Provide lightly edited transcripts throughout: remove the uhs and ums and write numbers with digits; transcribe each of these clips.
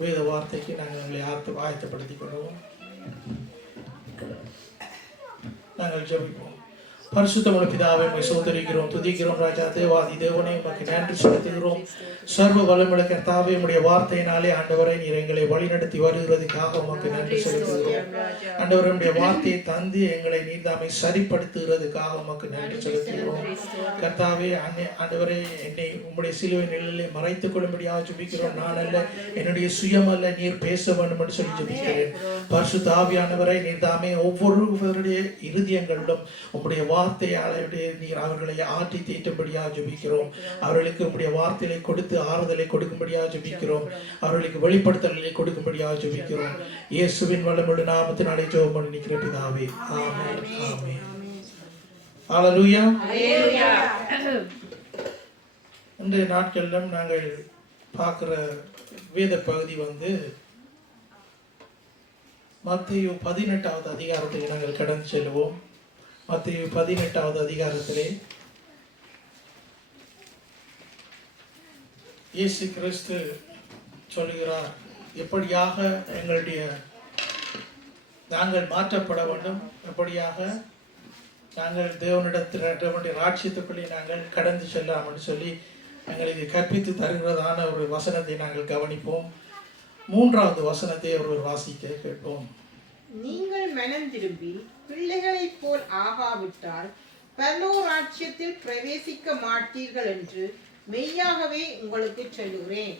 வேத வார்த்தைக்கு நாங்கள் எங்களை ஆயத்தப்படுத்திக் கொள்வோம். நாங்கள் ஜெபிப்போம். பரிசுத்தமுள்ள பிதாவை உம்மை ஸ்தோத்திரிக்கிறோம், துதிக்கிறோம். ராஜா தேவாதி தேவனே உமக்கு நன்றி செலுத்துகிறோம். சர்வ வல்லமையுள்ள கர்த்தாவே, உம்முடைய வார்த்தையினாலே ஆண்டவரை நீர் எங்களை வழிநடத்தி வருகிறதுக்காக உமக்கு நன்றி செலுத்துகிறோம். ஆண்டவரே, உம்முடைய வார்த்தையை தந்து எங்களை நீர்தாமை சரிப்படுத்துகிறதுக்காக உமக்கு நன்றி செலுத்துகிறோம். கர்த்தாவே, ஆண்டவரே, என்னை உம்முடைய சிலுவை நிழலிலே மறைத்துக் கொள்ளும்படியாக ஜெபிக்கிறோம். நான் அல்ல, என்னுடைய சுயம் அல்ல, நீர் பேச வேண்டும் என்று சொல்லி ஜெபிக்கிறேன். பரிசுத்த ஆவியானவரை நீர்தாமே ஒவ்வொருவருடைய இருதயங்களிலும் உம்முடைய வார்த்தையாளருடைய நீர் அவர்களை ஆற்றி தீட்டும்படியாக ஜெபிக்கிறோம். அவர்களுக்கு உம்முடைய வார்த்தையை கொடுத்து ஆறுதலை கொடுக்கும்படியாக ஜெபிக்கிறோம். அவர்களுக்கு வெளிப்படுத்தலை கொடுக்கும்படியாக ஜெபிக்கிறோம். இயேசுவின் வல்லமையுள்ள நாமத்தினாலே ஜெபம் பண்ணி நிற்கிற பிதாவே, ஆமென், ஆமென். ஹல்லேலூயா. இன்றைய நாட்களிலும் நாங்கள் பார்க்கிற வேத பகுதி மத்தேயு 18வது அதிகாரத்தில் நாங்கள் கடந்து செல்வோம். மத்தேயு 18வது அதிகாரத்திலே இயேசு கிறிஸ்து சொல்லுகிறார், எப்படியாக நாங்கள் மாற்றப்பட வேண்டும், எப்படியாக நாங்கள் தேவனுடைய ராட்சியத்துக்குள்ளே நாங்கள் கடந்து செல்லலாம் என்று சொல்லி எங்களுக்கு கற்பித்து தருகிறதான ஒரு வசனத்தை நாங்கள் கவனிப்போம். 3வது வசனத்தை அவர்கள் வாசிக்க கேட்போம். நீங்கள் மனம் திரும்பி பிள்ளைகளைப் போல் ஆகாவிட்டால் பரலோக ராஜ்யத்தில் பிரவேசிக்க மாட்டீர்கள் என்று மெய்யாகவே உங்களுக்கு சொல்லுகிறேன்.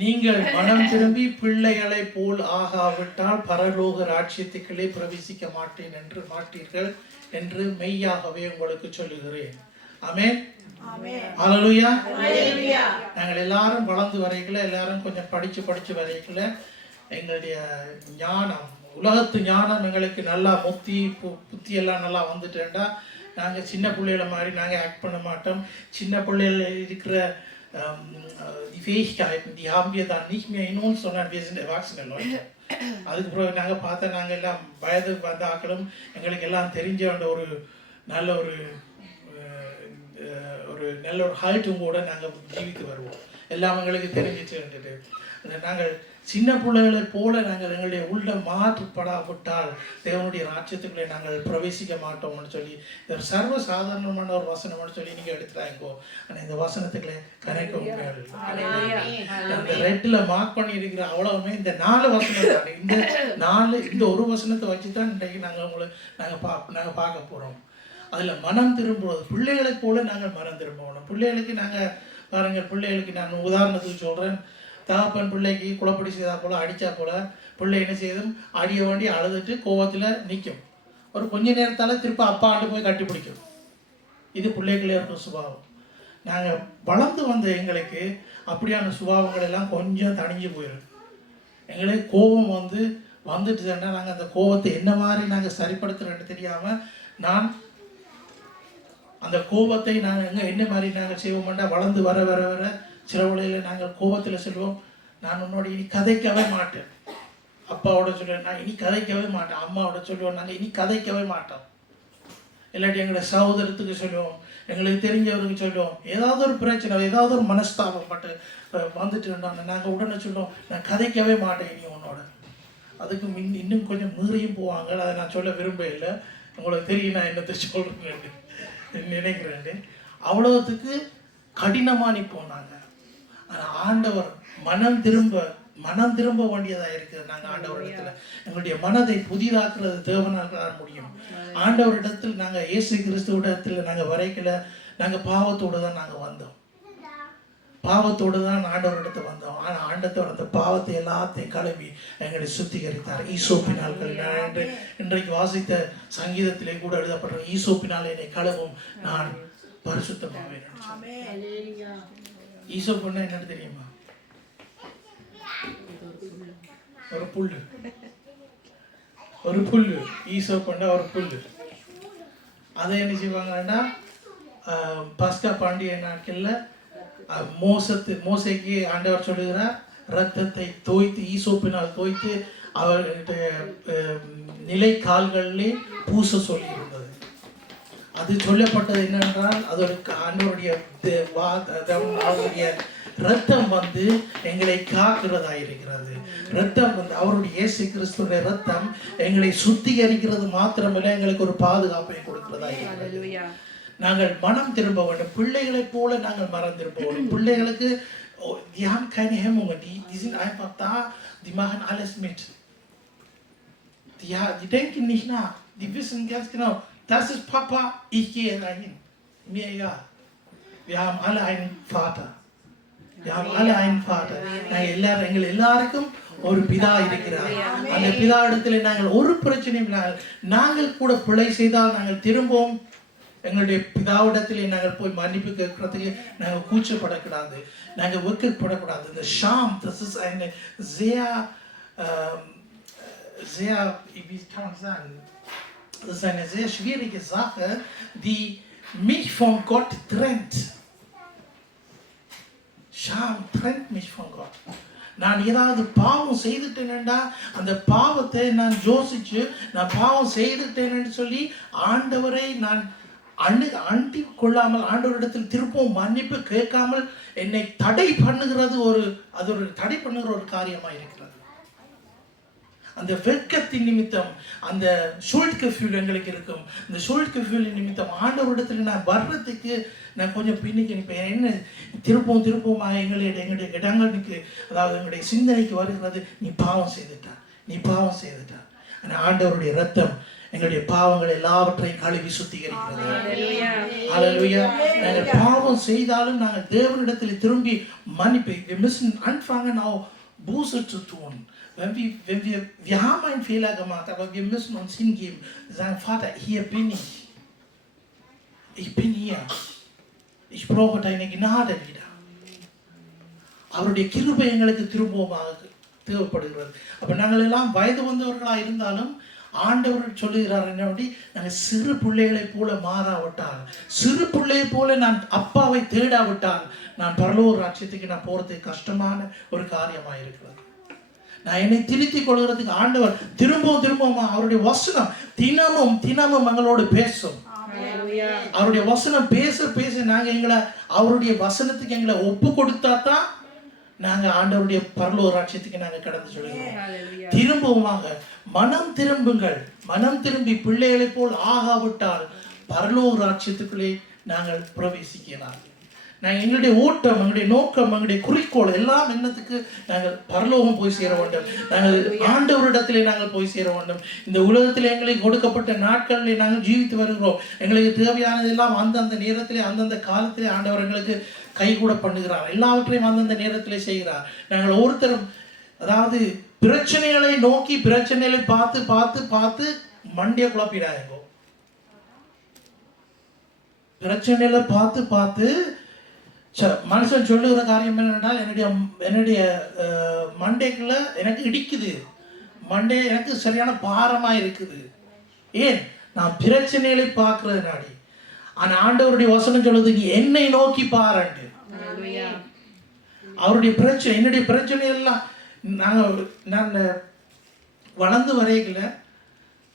நீங்கள் மனம் திரும்பி பிள்ளைகளை போல் ஆகாவிட்டால் பரலோக ராஜ்யத்துக்குள்ளே பிரவேசிக்க மாட்டீர்கள் என்று மெய்யாகவே உங்களுக்கு சொல்லுகிறேன். ஆமென். ஹல்லேலூயா. நாங்கள் எல்லாரும் வளர்ந்து வரைக்கல, எல்லாரும் கொஞ்சம் படிச்சு வரைக்கல, எங்களுடைய ஞானம், உலகத்து ஞானம் எங்களுக்கு நல்லா புத்தி எல்லாம் நல்லா வந்துட்டேன்டா நாங்கள் சின்ன பிள்ளைகளை மாதிரி நாங்கள் ஆக்ட் பண்ண மாட்டோம். சின்ன பிள்ளைகள் இருக்கிற die Fähigkeiten, die haben wir dann nicht mehr in uns, sondern wir sind erwachsene Leute. அதுக்கு பிறகு நாங்கள் பார்த்தா நாங்கள் எல்லாம் வயது வந்த ஆக்களும் எங்களுக்கு எல்லாம் தெரிஞ்ச ஒரு நல்ல ஒரு ஹைட்டும் கூட நாங்கள் ஜீவித்து வருவோம். எல்லாம் எங்களுக்கு தெரிஞ்சிச்சுட்டு நாங்கள் சின்ன பிள்ளைகளை போல நாங்கள் எங்களுடைய உள்ள மாற்றப்படாவிட்டால் தேவனுடைய ராஜ்யத்துக்குள்ளே நாங்கள் பிரவேசிக்க மாட்டோம்னு சொல்லி இது சர்வ சாதாரணமான ஒரு வசனம்னு சொல்லி நீங்கள் எடுத்துட்டாங்கோ. ஆனால் இந்த வசனத்துக்குள்ளே கரைக்கவும் இந்த ரெட்டில் மார்க் பண்ணி இருக்கிற அவ்வளவுமே இந்த 4 வசனம் தான். இந்த ஒரு வசனத்தை வச்சு தான் இன்றைக்கு நாங்கள் பார்க்க போகிறோம். அதில் மனம் திரும்புவது, பிள்ளைகளை போல நாங்கள் மனம் திரும்பணும். பிள்ளைகளுக்கு நாங்கள் பாருங்கள், பிள்ளைகளுக்கு நான் உதாரணத்துக்கு சொல்கிறேன். தகப்பன் பிள்ளைக்கு குழப்படி செய்தா போல அடித்தா போல பிள்ளை என்ன செய்தும் அடிய வேண்டி அழுதுட்டு கோவத்தில் நிற்கும். ஒரு கொஞ்ச நேரத்தால் திருப்ப அப்பா ஆண்டு போய் கட்டி பிடிக்கும். இது பிள்ளைகளே இருக்கிற சுபாவம். நாங்கள் வளர்ந்து வந்த எங்களுக்கு அப்படியான சுபாவங்கள் எல்லாம் கொஞ்சம் தணிஞ்சு போயிடும். எங்களுக்கு கோபம் வந்துட்டுதுன்னா நாங்கள் அந்த கோபத்தை என்ன மாதிரி நாங்கள் சரிப்படுத்துகிறேன்னு தெரியாமல் அந்த கோபத்தை நாங்கள் என்ன மாதிரி நாங்கள் செய்வோம்னா வளர்ந்து வர வர வர சில வேளையில் நாங்கள் கோபத்தில் சொல்லுவோம், நான் உன்னோட இனி கதைக்கவே மாட்டேன். அப்பாவோட சொல்லுவேன், நான் இனி கதைக்கவே மாட்டேன். அம்மாவோட சொல்லுவோம், நாங்கள் இனி கதைக்கவே மாட்டோம். இல்லாட்டி எங்களோட சகோதரத்துக்கு சொல்லுவோம், எங்களுக்கு தெரிஞ்சவருக்கு சொல்லுவோம். ஏதாவது ஒரு பிரச்சனை, ஏதாவது ஒரு மனஸ்தாபம் பட்டு வந்துட்டு நாங்கள் உடனே சொல்லுவோம், நான் கதைக்கவே மாட்டேன் இனி உன்னோட. அதுக்கு இன்னும் கொஞ்சம் மீறியும் போவாங்க. அதை நான் சொல்ல விரும்ப இல்லை. உங்களுக்கு தெரியும் நான் என்னத்தை சொல்கிறேன் நினைக்கிறேன். அவ்வளோத்துக்கு கடினமாக நிற்போம் நாங்கள். ஆனால் ஆண்டவர் மனம் திரும்ப வேண்டியதாக இருக்குது. நாங்கள் ஆண்டவரிடத்தில் எங்களுடைய மனதை புதிதாக்குறது தேவனால் முடியும். ஆண்டவரிடத்தில் நாங்கள் இயேசு கிறிஸ்துவிடத்தில் நாங்கள் வரைக்கல, நாங்கள் பாவத்தோடு தான் நாங்கள் வந்தோம். பாவத்தோடு தான் ஆண்டவரிடத்தை வந்தோம். ஆனால் ஆண்டவர் அந்த பாவத்தை எல்லாத்தையும் கழுவி எங்களை சுத்திகரித்தார். ஈசோப்பினால் என்று இன்றைக்கு வாசித்த சங்கீதத்திலே கூட எழுதப்பட்ட ஈசோப்பினால் என்னை கழுவும், நான் பரிசுத்தமாவேன். ஈசோப்புன்னா என்னன்னு தெரியுமா? ஒரு புல்லு. ஈசோப்புன்னா ஒரு புல்லு. அதை என்ன செய்வாங்கன்னா பஸ்கா பாண்டிய நாட்களில் மோசைக்கு ஆண்டவர் சொல்லுகிறார், ரத்தத்தை தோய்த்து ஈசோப்பினால் தோய்த்து அவர்களுடைய நிலை கால்களிலே பூச சொல்லி இருந்தது. அது சொல்லப்பட்டது என்னென்றால் அது ஆண்டவருடைய அவருடைய ரத்தம் வந்து எங்களை காக்கிறதா இருக்கிறது. ரத்தம் வந்து அவருடைய இயேசு கிறிஸ்துவின் ரத்தம் எங்களை சுத்திகரிக்கிறது மாத்திரமல்ல, எங்களுக்கு ஒரு பாதுகாப்பை கொடுக்கிறதா இருக்கிறது. நாங்கள் மனம் திரும்ப வேண்டும். பிள்ளைகளைப் போல நாங்கள் மனம் திரும்ப வேண்டும். பிள்ளைகளுக்கு die haben keine Hemmungen, die sind einfach da, die machen alles mit. Die denken nicht nach, die wissen ganz genau, das ist Papa, ich gehe dahin, mir egal. Wir haben alle einen Vater. Wir haben alle einen Vater. எங்கள் எல்லாருக்கும் ஒரு பிதா இருக்கிறார். அந்த பிதா இடத்துல நாங்கள் ஒரு பிரச்சனையும் நாங்கள் கூட பிழை செய்தால் நாங்கள் திரும்பவும் எங்களுடைய பிதாவிடத்திலே நாங்கள் போய் மன்னிப்பு கேட்கறதுக்கு நாங்கள் கூச்சப்படக்கூடாது, நாங்கள் வெட்கப்படக்கூடாது. இந்த Sham, das ist eine sehr, wie kann man sagen, das ist eine sehr schwierige Sache, die mich von Gott trennt. Scham trennt mich von Gott. நான் ஏதாவது பாவம் செய்துட்டேனேண்டா அந்த பாவத்தை நான் யோசிச்சு நான் பாவம் செய்துட்டேன்னு சொல்லி ஆண்டவரை நான் அண்டி கொள்ளாமல் ஆண்டவரிடத்தில் திருப்பவும் மன்னிப்பு கேட்காமல் என்னை தடை பண்ணுகிறது அது ஒரு தடை பண்ணுகிற ஒரு காரியமாக இருக்கிறது. அந்த வெட்கத்தின் நிமித்தம் அந்த ஷுல்ட்கஃபீல் எங்களுக்கு இருக்கும். இந்த ஷுல்ட்கஃபீல் நிமித்தம் ஆண்டவரிடத்தில் நான் வர்றதுக்கு நான் கொஞ்சம் பின்னுக்கு நிற்பேன். என்ன திருப்பவும் எங்களுடைய இடங்களுக்கு, அதாவது எங்களுடைய சிந்தனைக்கு வருகிறது, நீ பாவம் செய்துட்டா. ஆனால் ஆண்டவருடைய ரத்தம் எங்களுடைய பாவங்கள் எல்லாவற்றையும் கழுவி சுத்திகரிக்கிறது. ஹல்லேலூயா. நாங்கள் பாவம் செய்தாலும் நாங்கள் தேவனிடத்தில் திரும்பி மன்னிப்பு, wir müssen anfangen auch Buße zu tun. Wir haben einen Fehler gemacht, aber wir müssen uns hingeben, sagen, Vater, hier bin ich. Ich bin hier. Ich brauche deine Gnade wieder. அவருடைய கிருபை எங்களுக்கு திரும்பமாக தேவைப்படுகிறது. அப்ப நாங்கள் எல்லாம் வயது வந்தவர்களாக இருந்தாலும் ஆண்டவர் சொல்லுகிறார் என்னபடி, நாங்கள் சிறு பிள்ளைகளை போல மாறாவிட்டால், சிறு பிள்ளையை போல நான் அப்பாவை தேடாவிட்டால் நான் பரலோக ராஜ்யத்துக்கு நான் போறதுக்கு கஷ்டமான ஒரு காரியமாக இருக்கிறது. நான் என்னை திருத்திக் கொள்கிறதுக்கு ஆண்டவர் திரும்பவும் அவருடைய வசனம் தினமும் எங்களோடு பேசும். அவருடைய வசனம் பேச நாங்க அவருடைய வசனத்துக்கு எங்களை ஒப்பு கொடுத்தா தான் நாங்க ஆண்டவருடைய பரலோக ராஜ்யத்துக்கு நாங்க கடந்து சொல்லுகிறோம். திரும்பவுமாக மனம் திரும்பி பிள்ளைகளை போல் ஆகாவிட்டால் பரலோக ராஜ்யத்துக்குள்ளே நாங்கள் பிரவேசிக்கலாம். நாங்கள் எங்களுடைய ஓட்டம், எங்களுடைய நோக்கம், எங்களுடைய குறிக்கோள் எல்லாம் என்னத்துக்கு நாங்கள் பரலோகம் போய் சேர வேண்டும். நாங்கள் ஆண்டவரிடத்திலே நாங்கள் போய் சேர வேண்டும். இந்த உலகத்தில் எங்களுக்கு கொடுக்கப்பட்ட நாட்களிலே நாங்கள் ஜீவித்து வருகிறோம். எங்களுக்கு தேவையானதெல்லாம் அந்தந்த நேரத்திலே அந்தந்த காலத்திலே ஆண்டவர் எங்களுக்கு கை கூட பண்ணுகிறார். எல்லாவற்றையும் அந்தந்த நேரத்திலே செய்கிறார். நாங்கள் ஒருத்தரும் அதாவது பிரச்சனைகளை நோக்கி பிரச்சனைகளை பார்த்து மண்டியை குழப்பிடாதீங்க. பிரச்சனைகளை பார்த்து மனுஷன் சொல்லுகிற காரியம் என்னென்னால், என்னுடைய மண்டைக்குள்ள எனக்கு இடிக்குது, மண்டே எனக்கு சரியான பாரமா இருக்குது. ஏன்? நான் பிரச்சனைகளை பார்க்கறதுனாடி. ஆனா ஆண்டவருடைய வசனம் சொல்லுது, நீ என்னை நோக்கி பாருண்டு. அவருடைய பிரச்சனை, என்னுடைய பிரச்சனை எல்லாம் நான் வளர்ந்து வரையில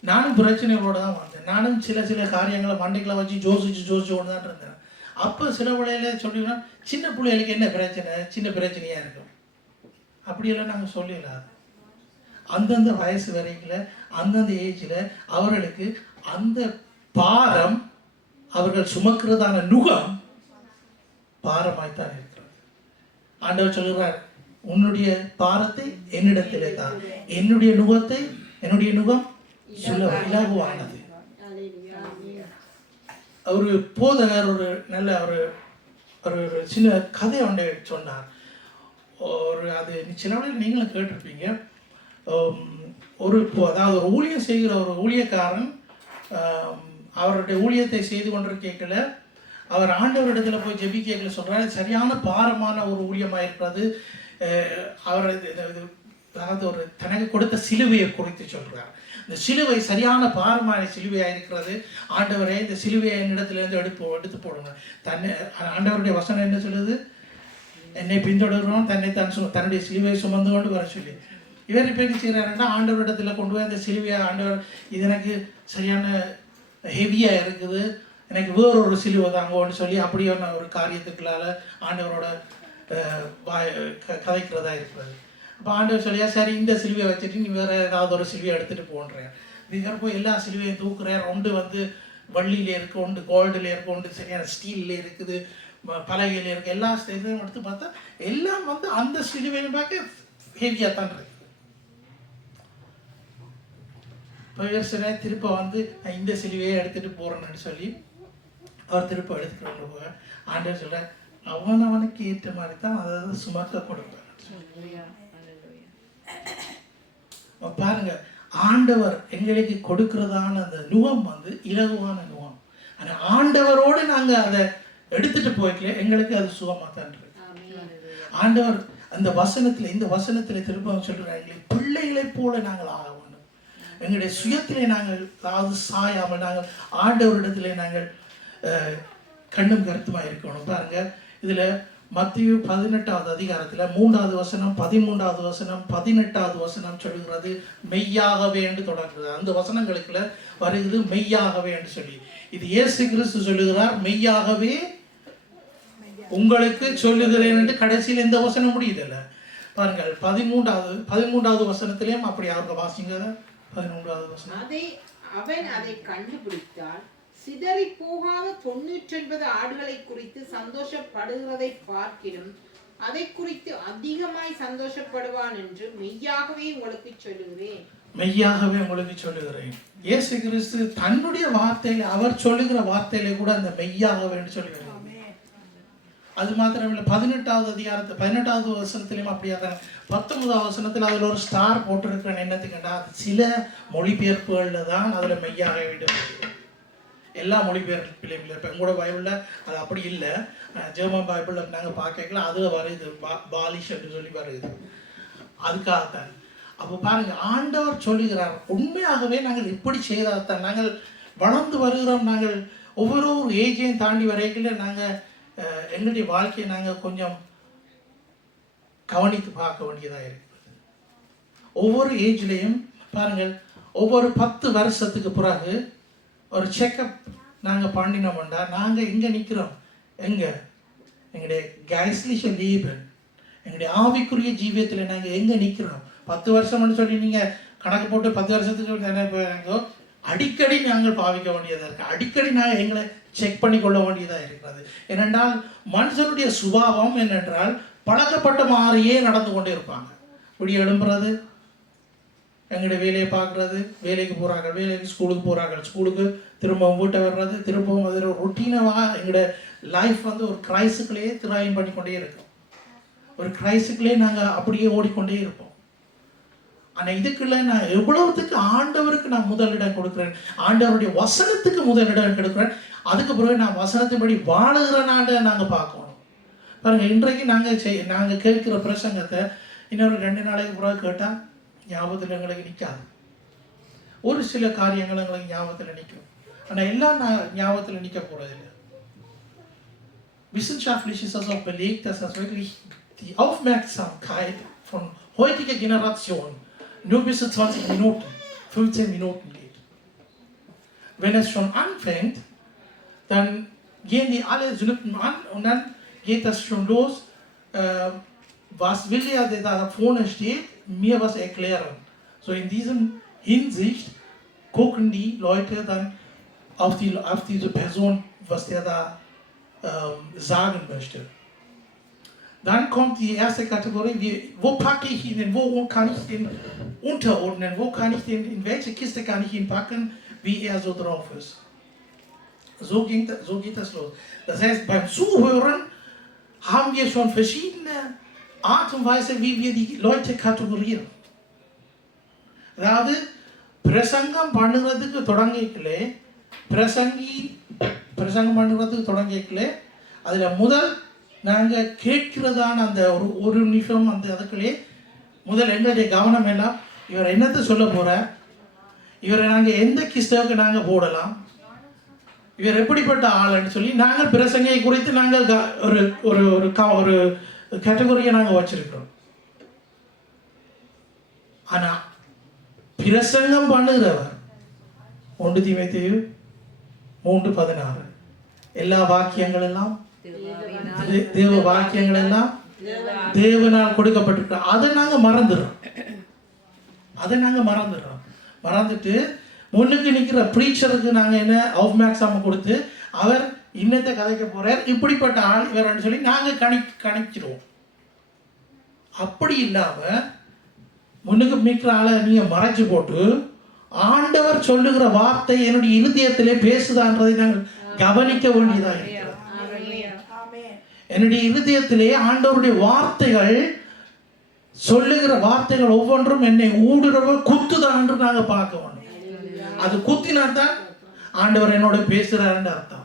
நானும் பிரச்சனைகளோட தான் வந்தேன். நானும் சில காரியங்களை மண்டைகளை வச்சு ஜோசிச்சு கொண்டு தான் இருந்தேன். அப்போ சில பிள்ளையில சொல்லிங்கன்னா, சின்ன பிள்ளைகளுக்கு என்ன பிரச்சனை, சின்ன பிரச்சனையா இருக்கும், அப்படியெல்லாம் நாங்கள் சொல்லிடலாம். அந்தந்த வயசு வரைக்கும் அந்தந்த ஏஜில் அவர்களுக்கு அந்த பாரம், அவர்கள் சுமக்கிறதான நுகம் பாரமாய்த்தான் இருக்கிறது. ஆண்டவர் சொல்லுகிறார், உன்னுடைய பாரத்தை என்னிடத்திலே தான், என்னுடைய நுகம் இலகுவானது. ஒரு போதகர் ஒரு நல்ல ஒரு சின்ன கதை ஒன்றை சொன்னார். அது சில வழியில் நீங்களும் கேட்டிருப்பீங்க. அதாவது ஒரு ஊழியம் செய்கிற ஒரு ஊழியக்காரன் அவருடைய ஊழியத்தை செய்து கொண்டிருக்கல அவர் ஆண்டவரிடத்தில் போய் ஜெபிக்கல சொல்கிறார், சரியான பாரமான ஒரு ஊழியமாக இருக்கிறது. அவர் அதாவது ஒரு தனக்கு கொடுத்த சிலுவையை குறித்து சொல்கிறார். இந்த சிலுவை சரியான பாரமான சிலுவையாக இருக்கிறது. ஆண்டவரே, இந்த சிலுவையை என்னிடத்துலேருந்து எடுத்து போடுங்க. ஆண்டவருடைய வசனம் என்ன சொல்லுது? என்னை பின்தொடர்கிறோம், தன்னுடைய சிலுவையை சுமந்து கொண்டு வர சொல்லி. இவர் இப்போ என்ன செய்கிறாருன்னா, ஆண்டவரிடத்தில் கொண்டு போய் அந்த சிலுவையை, ஆண்டவர் இது எனக்கு சரியான ஹெவியாக இருக்குது, எனக்கு வேறொரு சிலுவை தாங்கன்னு சொல்லி அப்படியே ஒரு காரியத்துக்குள்ளால ஆண்டவரோட கதைக்கிறதா இருக்கிறது. அப்போ ஆண்டவர் சொல்லியா சரி இந்த சிலுவையை வச்சுட்டு நீ வேறு ஏதாவது ஒரு சிலுவையை எடுத்துகிட்டு போன்றேன். இதுக்கு போய் எல்லா சிலுவையும் தூக்குறேன். ஒன்று வந்து வள்ளியில் இருக்குது, ஒன்று கோல்டில் இருக்குது, ஒன்று சரியான ஸ்டீலில் இருக்குது, பலகையில் இருக்குது. எல்லா இதையும் எடுத்து பார்த்தா எல்லாம் வந்து அந்த சிலுவையும் பார்க்க ஹெவியாக தான் இருக்குது. இப்போ சில திருப்ப வந்து நான் இந்த சிலுவையை எடுத்துகிட்டு போகிறேன்னு சொல்லி அவர் திருப்ப எடுத்துக்கிட்டு போக ஆண்டவர் சொல்ற அவனுக்கு ஏற்ற மாதிரி தான் அதை சுமக்க கொடுப்பார். பாருங்க, ஆண்டவர் எங்களுக்கு கொடுக்கிறதான அந்த நுகம் வந்து இலகுவான நுகம். ஆனா ஆண்டவரோடு நாங்க அதை எடுத்துட்டு போய்க்கல எங்களுக்கு அது சுகமா தான் இருக்கு. ஆண்டவர் அந்த வசனத்துல இந்த வசனத்துல திரும்ப சொல்றாங்க, பிள்ளைகளை போல நாங்கள் ஆகணும். எங்களுடைய சுயத்திலே நாங்கள் அதாவது சாயாமல் நாங்கள் ஆண்டவரிடத்திலே நாங்கள் கண்ணும் கருத்துமா இருக்கணும். பாருங்க, இதுல மத்திய 18வது அதிகாரத்துல 3வது வசனம் 13வது வசனம் 18வது வசனம் சொல்லுகிறது மெய்யாகவே என்று தொடங்குகிறது. அந்த வசனங்களுக்குள்ள வருகிறது மெய்யாகவே என்று சொல்லி. இது இயேசு கிறிஸ்து சொல்லுகிறார், மெய்யாகவே உங்களுக்கு சொல்லுகிறேன் என்று கடைசியில் இந்த வசனம் முடியுதில்ல. பாருங்கள் 13வது வசனத்திலேயும் அப்படி அவங்க வாசிங்க. 13வது வசனம், அவன் அதை கண்டுபிடித்தால் சிதறி போகாத 99 ஆடுகளை குறித்து சந்தோஷப்படுகிறதை பார்க்கிலும் அதை குறித்து அதிகமாய் சந்தோஷப்படுவான் என்று மெய்யாகவே உங்களுக்கு சொல்லுகிறேன். மெய்யாகவே உங்களுக்கு சொல்லுகிறேன். இயேசு கிறிஸ்து தன்னுடைய வார்த்தையில அவர் சொல்லுகிற வார்த்தையில கூட அந்த மெய்யாகவே சொல்லுகிறார். அது மாத்திரமில்லை, 18வது அதிகாரத்தை 18வது வசனத்திலையும் அப்படியாக 19வது வசனத்தில் அதில் ஒரு ஸ்டார் போட்டிருக்கிறேன். என்னத்துக்குண்டா அது சில மொழிபெயர்ப்புகளில் தான் அதில் மெய்யாக வேண்டும். எல்லா மொழிபெயர்ப்பிலையும் இல்லை. இப்போ எங்களோட பைபிளில் அது அப்படி இல்லை. ஜெர்மன் பைபிளில் நாங்கள் பார்க்கல, அதில் வருது பாலிஷ் என்று சொல்லி வருது. அதுக்காகத்தான். அப்போ பாருங்க, ஆண்டவர் சொல்லுகிறார் உண்மையாகவே நாங்கள் இப்படி செய்தால்தான் நாங்கள் வளர்ந்து வருகிறோம். நாங்கள் ஒவ்வொரு ஏஜையும் தாண்டி வரைக்கல நாங்கள் எங்களுடைய வாழ்க்கையை நாங்கள் கொஞ்சம் கவனித்து பார்க்க வேண்டியதாக இருக்கிறது. ஒவ்வொரு ஏஜ்லேயும் பாருங்கள், ஒவ்வொரு 10 வருஷத்துக்கு பிறகு ஒரு செக்கப் நாங்கள் பண்ணினோம்டா நாங்கள் எங்கே நிற்கிறோம், எங்களுடைய கேஸ்லிஷ லீபன் எங்களுடைய ஆவிக்குரிய ஜீவியத்தில் நாங்கள் எங்கே நிற்கிறோம். 10 வருஷம்னு சொல்லி நீங்கள் கணக்கு போட்டு 10 வருஷத்துக்கு நினைப்போ அடிக்கடி நாங்கள் பாவிக்க வேண்டியதாக இருக்குது. அடிக்கடி நாங்கள் எங்களை செக் பண்ணி கொள்ள வேண்டியதாக இருக்கிறது. ஏனென்றால் மனுஷனுடைய சுபாவம் என்னென்றால் பழக்கப்பட்ட மாதிரியே நடந்து கொண்டே இருப்பாங்க. இப்படி எழும்புறது, எங்களுடைய வேலையை பார்க்குறது, வேலைக்கு போகிறாங்க, வேலைக்கு ஸ்கூலுக்கு போகிறாங்க, ஸ்கூலுக்கு திரும்பவும் வீட்டை வர்றது, திரும்பவும் அதில் ஒரு ரொட்டீனாக எங்களுடைய லைஃப் வந்து ஒரு கிரைஸுக்குள்ளேயே திராயம் பண்ணிக்கொண்டே இருக்கும். ஒரு கிரைஸுக்குள்ளே நாங்கள் அப்படியே ஓடிக்கொண்டே இருப்போம். ஆனால் இதுக்குள்ள நான் எவ்வளவுத்துக்கு ஆண்டவருக்கு நான் முதலிடம் கொடுக்குறேன், ஆண்டவருடைய வசனத்துக்கு முதலிடம் கொடுக்குறேன், அதுக்கு பிறகு நான் வசனத்தின்படி வாழுகிறனாண்ட நாங்கள் பார்க்கணும். பாருங்க, இன்றைக்கு நாங்கள் கேட்கிற பிரசங்கத்தை இன்னொரு 2 நாளைக்கு பிறகு கேட்டால் ஞாபகத்தில் எங்களுக்கு நிற்காது. ஒரு சில காரியங்கள் எங்களுக்கு ஞாபகத்தில் நிற்கும், ஆனால் எல்லாம் ஞாபகத்தில் நிற்க போறதில்லை. Wissenschaftlich ist das auch belegt, dass das wirklich die Aufmerksamkeit von heutiger Generation nur bis zu 20 Minuten, 15 Minuten geht. Wenn es schon anfängt, dann gehen die alle Sünden an und dann geht das schon los. Was will er, der da vorne steht, mir was erklären? So in diesem Hinsicht gucken die Leute dann auf diese Person, was der da sagen möchte. Dann kommt die erste Kategorie, wo packe ich ihn denn, wo kann ich den unterordnen, wo kann ich den, in welche Kiste kann ich ihn packen, wie er so drauf ist. So geht das los. Das heißt, beim Zuhören haben wir schon verschiedene Art und Weise, wie wir die Leute kategorieren. அதாவது பிரசங்கம் பண்ணுறதுக்கு தொடங்கிக்கலே, பிரசங்கம் பண்ணுறதுக்கு தொடங்கிக்கலே, அதில் முதல் நாங்கள் கேட்கிறதான அந்த ஒரு நிமிஷம் அந்த அதுக்குள்ளே முதல் எங்களுடைய கவனம் எல்லாம் இவர் என்னத்தை சொல்ல போகிறார், இவரை நாங்கள் எந்த கிறிஸ்தவுக்கு நாங்கள் போடலாம், இவர் எப்படிப்பட்ட ஆளுன்னு சொல்லி நாங்கள் பிரசங்கை குறித்து நாங்கள் ஒரு ஒரு ஒரு கேட்டகரியை நாங்கள் வச்சிருக்கிறோம். ஆனால் பிரசங்கம் பண்ணுகிறவர் 1 தீமோத்தேயு 3:16 எல்லா வாக்கியங்கள் எல்லாம் தேவ வாக்கியங்கள் எல்லாம் தேவனால் கொடுக்கப்பட்டிருக்க. அதை நாங்க மறந்துடுறோம். மறந்துட்டு முன்னுக்கு நிற்கிற ப்ரீச்சருக்கு நாங்க என்ன ஆஃப் மேக்ஸாம கொடுத்து அவர் இன்னத்தை கதைக்க போறார், இப்படிப்பட்ட ஆள் இவர்னு சொல்லி நாங்க கணிச்சிடுவோம். அப்படி இல்லாம முன்னுக்கு நிற்கிற ஆளை நீங்க மறைச்சு போட்டு ஆண்டவர் சொல்லுகிற வார்த்தை என்னுடைய இருதயத்திலே பேசுதான்றதை நாங்கள் கவனிக்க வேண்டியதாக இருக்கிறது. என்னுடைய இருதயத்திலே ஆண்டவருடைய வார்த்தைகள் சொல்லுகிற வார்த்தைகள் ஒவ்வொன்றும் என்னை ஊடுருவ குத்துதான் என்று நாங்க பார்க்க வேண்டும். அது குத்தினாத்தான் ஆண்டவர் என்னோட பேசுறாருன்னு அர்த்தம்.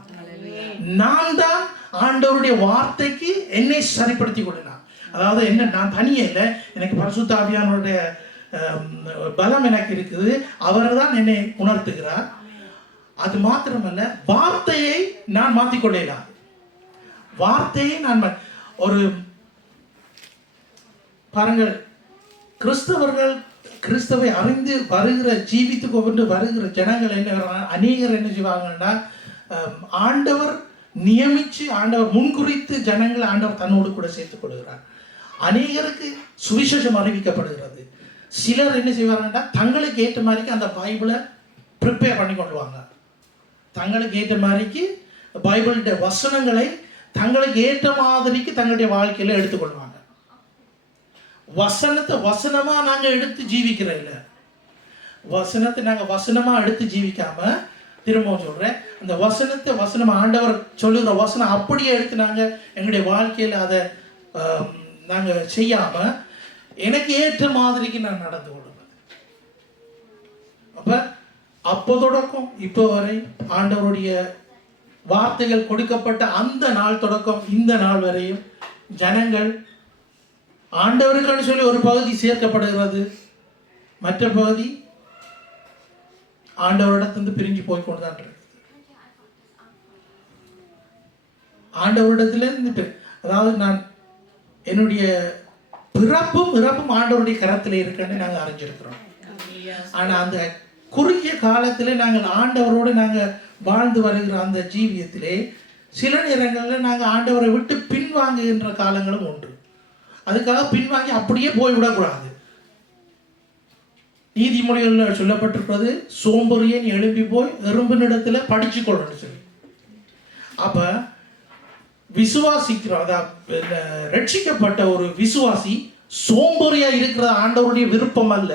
நான் தான் ஆண்டவருடைய வார்த்தைக்கு என்னை சரிப்படுத்தி கொள்ளலாம். அதாவது என்ன, நான் தனியே இல்லை, எனக்கு பரிசுத்த ஆவியானவருடைய பலம் எனக்கு இருக்குது. அவர் தான் என்னை உணர்த்துகிறார். அது மாத்திரமல்ல, வார்த்தையை நான் மாற்றிக்கொள்ளலாம். வார்த்தையை நான் ஒரு பாருங்கள், கிறிஸ்தவை அறிந்து வருகிற ஜீவித்து கொண்டு வருகிற ஜனங்கள் என்ன, அநேகர் என்ன செய்வாங்கன்னா, ஆண்டவர் நியமிச்சு ஆண்டவர் முன்குறித்து ஜனங்களை ஆண்டவர் தன்னோடு கூட சேர்த்துக் கொள்கிறார். அநேகருக்கு சுவிசேஷம் அறிவிக்கப்படுகிறது. சிலர் என்ன செய்வாங்கன்னா, தங்களுக்கு ஏற்ற மாதிரிக்கு அந்த பைபிளை ப்ரிப்பேர் பண்ணி கொள்வாங்க. தங்களுக்கு ஏற்ற மாதிரிக்கு பைபிளுடைய வசனங்களை தங்களுக்கு ஏற்ற மாதிரிக்கு தங்களுடைய வாழ்க்கையில எடுத்துக்கொள்வாங்க. வசனத்தை வசனமா நாங்க எடுத்து ஜீவிக்கிற இல்ல, வசனத்தை நாங்க வசனமா எடுத்து ஜீவிக்காம, திரும்பவும் சொல்றேன், அந்த வசனத்தை வசனமா ஆண்டவர் சொல்லுகிற வசனம் அப்படியே எடுத்து நாங்க எங்களுடைய வாழ்க்கையில அதை நாங்க செய்யாம எனக்கு ஏற்ற மாதிரிக்கு நான் நடந்து கொள்வேன். அப்போ தொடக்கம் இப்போ வரை ஆண்டவருடைய வார்த்தைகள் கொடுக்கப்பட்ட அந்த நாள் தொடக்கம் இந்த நாள் வரையும் ஜனங்கள் ஆண்டவர்கள் சொல்லி ஒரு பகுதி சேர்க்கப்படுகிறது, மற்ற பகுதி ஆண்டவரிடத்திலிருந்து பிரிஞ்சு போய் கொண்டுதான் இருக்கு. ஆண்டவரிடத்திலிருந்து, அதாவது நான் என்னுடைய பிறப்பும் இறப்பும் ஆண்டவருடைய கரத்தில் இருக்குன்னு நாங்கள் அறிஞ்சிருக்கிறோம். ஆனா அந்த குறுகிய காலத்திலே நாங்கள் ஆண்டவரோடு நாங்கள் வாழ்ந்து வருகிற அந்த ஜீவியத்திலே சில நேரங்களில் நாங்கள் ஆண்டவரை விட்டு பின்வாங்குகின்ற காலங்களும் உண்டு. அதுக்காக பின்வாங்கி அப்படியே போய்விடக்கூடாது. நீதிமொழிகளில் சொல்லப்பட்டிருக்கிறது, சோம்பறியன் எழும்பி போய் எறும்பினிடத்துல படிச்சு கொள்ளணும்னு சொல்லி. அப்ப விசுவாசிக்கிறோம், அதாவது ரட்சிக்கப்பட்ட ஒரு விசுவாசி சோம்பறியா இருக்கிற ஆண்டவருடைய விருப்பம் அல்ல.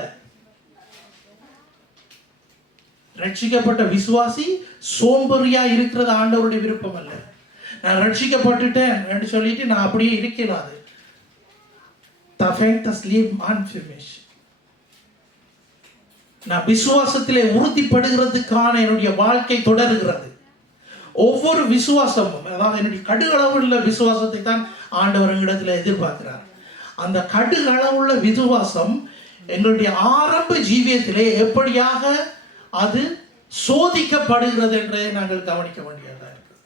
ரட்சிக்கப்பட்ட விசுவாசி சோம்பறியா இருக்கிறது ஆண்டவருடைய விருப்பம் அல்ல. நான் ரட்சிக்கப்பட்டுட்டேன் என்று சொல்லிட்டு நான் அப்படியே இருக்கலாது. நான் விசுவாசத்திலே உறுதிப்படுகிறதுக்கான என்னுடைய வாழ்க்கை தொடருகிறது. ஒவ்வொரு விசுவாசமும், அதாவது என்னுடைய கடுகளவுள்ள விசுவாசத்தை தான் ஆண்டவர் எங்களிடத்தில் எதிர்பார்க்கிறார். அந்த கடுகளவுள்ள விசுவாசம் எங்களுடைய ஆரம்ப ஜீவியத்திலே எப்படியாக அது சோதிக்கப்படுகிறது என்றே நாங்கள் கவனிக்க வேண்டியதாக இருக்கிறது.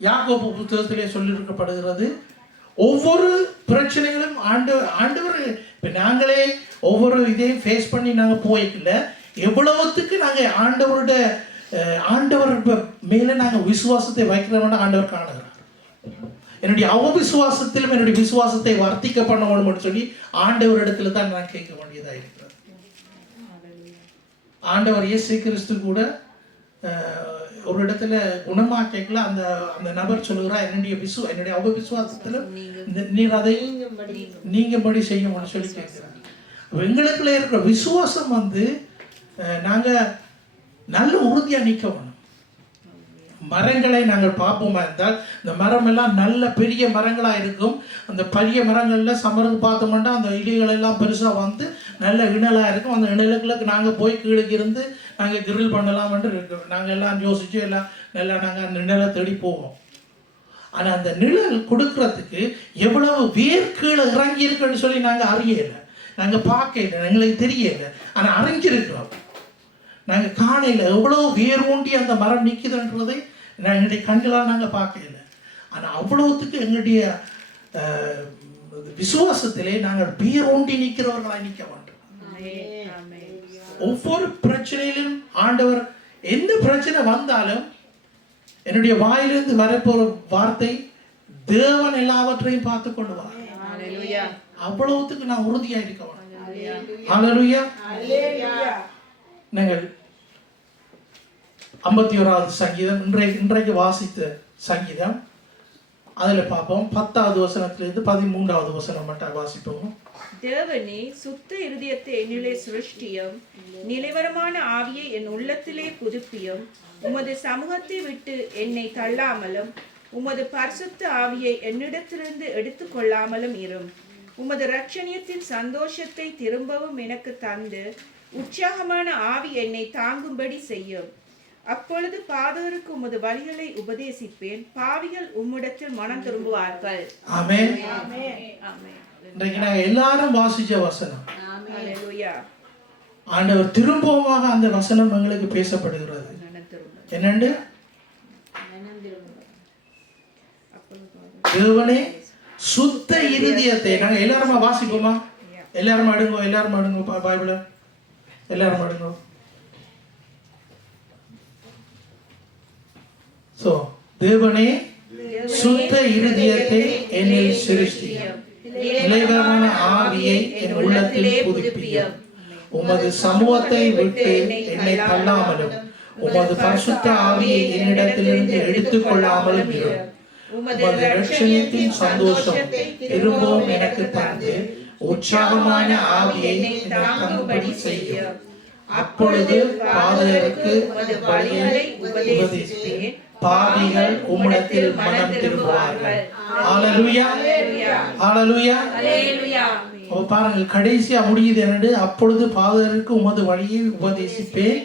யாக்கோபு புத்தகத்திலே சொல்லியிருக்கப்படுகிறது, ஒவ்வொரு பிரச்சனைகளும் ஆண்டவர் இப்போ நாங்களே ஒவ்வொரு இதையும் ஃபேஸ் பண்ணி நாங்கள் போய்க்கல, எவ்வளவுத்துக்கு நாங்கள் ஆண்டவர் மேலே நாங்கள் விசுவாசத்தை வைக்கிறோம்னா ஆண்டவர் காணுகிறார். என்னுடைய அவவிசுவாசத்திலும் என்னுடைய விசுவாசத்தை வர்த்திக்க பண்ண வேணும்னு சொல்லி ஆண்டவர் இடத்துல தான் நான் கேட்க வேண்டியதாக இருக்கிறது. ஆண்டவர் இயேசு கிறிஸ்து கூட ஒரு இடத்துல குணமா கேட்கல, அந்த நபர் சொல்லுகிறா, என்னுடைய அவவிசுவாசத்துல நீர் அதை நீங்கபடி செய்யும்னு சொல்லி கேட்கிறார். எங்களுக்குள்ள இருக்கிற விசுவாசம் நாங்க நல்ல உறுதியா நிற்கணும். மரங்களை நாங்கள் பார்ப்போமா இருந்தால் இந்த மரம் எல்லாம் நல்ல பெரிய மரங்களா இருக்கும். அந்த பெரிய மரங்கள்ல சமருக்கு பார்த்தோம்னா அந்த இலைகள் எல்லாம் பெருசா நல்ல இணலா இருக்கும். அந்த இணலுக்கு நாங்க போய் கீழே இருந்து நாங்க கிரில் பண்ணலாம் இருக்கு. நாங்க எல்லாம் யோசிச்சு எல்லாம் நல்லா நாங்க அந்த நிழலை தேடி போவோம். ஆனா அந்த நிழல் கொடுக்கறதுக்கு எவ்வளவு வேர் கீழே இறங்கி இருக்குன்னு சொல்லி நாங்க அறியல, நாங்க பார்க்கல, எங்களுக்கு தெரியல. ஆனா அறிஞ்சிருக்கிறோம், நாங்க காணையில எவ்வளவு வேர் ஊண்டி அந்த மரம் நிற்குதுன்றதை எங்களுடைய கண்களால் நாங்க பார்க்கல. ஆனா அவ்வளவுத்துக்கு எங்களுடைய விசுவாசத்திலே நாங்கள் வேர் ஊண்டி நிற்கிறவர்களாய் நிற்க வேண்டும். ஒவ்வொரு பிரச்சனையிலும் ஆண்டவர் எந்த பிரச்சனை வந்தாலும் என்னுடைய வாயிலிருந்து வரப்போற வார்த்தை தேவன் எல்லாவற்றையும் பார்த்து கொள்வார். ஹalleluya அவ்வளவுத்துக்கு நான் உறுதியா இருக்கேன். ஹalleluya. நீங்கள் 51வது சங்கீதம் இன்றைக்கு வாசித்த சங்கீதம் அதுல பார்ப்போம். 10வது வசனத்திலிருந்து 13வது வசனம் மட்டும் வாசிப்போம். தேவனே, சுத்த இருதயத்தை என்னிலே சிருஷ்டியும், நிலைவரமான ஆவியை என் உள்ளத்திலே புதுப்பியும். உமது சமூகத்தை விட்டு என்னை தள்ளாமலும், உமது பரிசுத்த ஆவியை என்னிடத்திலிருந்து எடுத்துக் கொள்ளாமலும் இரும். உமது இரட்சணியத்தின் சந்தோஷத்தை திரும்பவும் எனக்கு தந்து, உற்சாகமான ஆவி என்னை தாங்கும்படி செய்யும். அப்பொழுது பாதகருக்கு உமது வழிகளை உபதேசிப்பேன், பாவிகள் உம்மிடத்தில் மனம் திரும்புவார்கள். ஆமென். ஆமென். இன்றைக்கு நாங்கள் எல்லாரும் வாசிச்ச வசனம். ஹalleluya. ஆண்டவர் திரும்பமாக அந்த வசனம் எங்களுக்கு பேசப்படுகிறது. என்னண்டு? தேவனே, சுத்த இருதயத்தை. நாங்கள் எல்லாருமா வாசிப்போமா? எல்லாரும் அடுங்கோ பைபிள எல்லாரும் அடுங்கோ. சோ, தேவனே, சுத்த இருதயத்தை என்னில் சிருஷ்டியும், நிலைவரமான ஆவியை என் உள்ளத்தில் புதுப்பியும். உமது சமூகத்தை விட்டு என்னை தள்ளாமலும், உமது பரிசுத்த ஆவியை என்னிடத்திலிருந்து எடுத்துக் கொள்ளாமலும் இரும். உமது இரட்சணியத்தின் சந்தோஷம் திரும்பவும் எனக்கு தந்து, உற்சாகமான ஆவியை தாங்கும்படி செய்யும். அப்பொழுது பாதகருக்கு உமது வழிகளை உபதேசிப்பேன், பாவிகள் உம்மிடத்தில் மனம் திரும்புவார்கள். ஹalleluya. ஹalleluya. ஹalleluya. பாருங்கள், கடைசியா முடியுது என்னது? அப்பொழுது பாதகருக்கு உமது வழியை உபதேசிப்பேன்,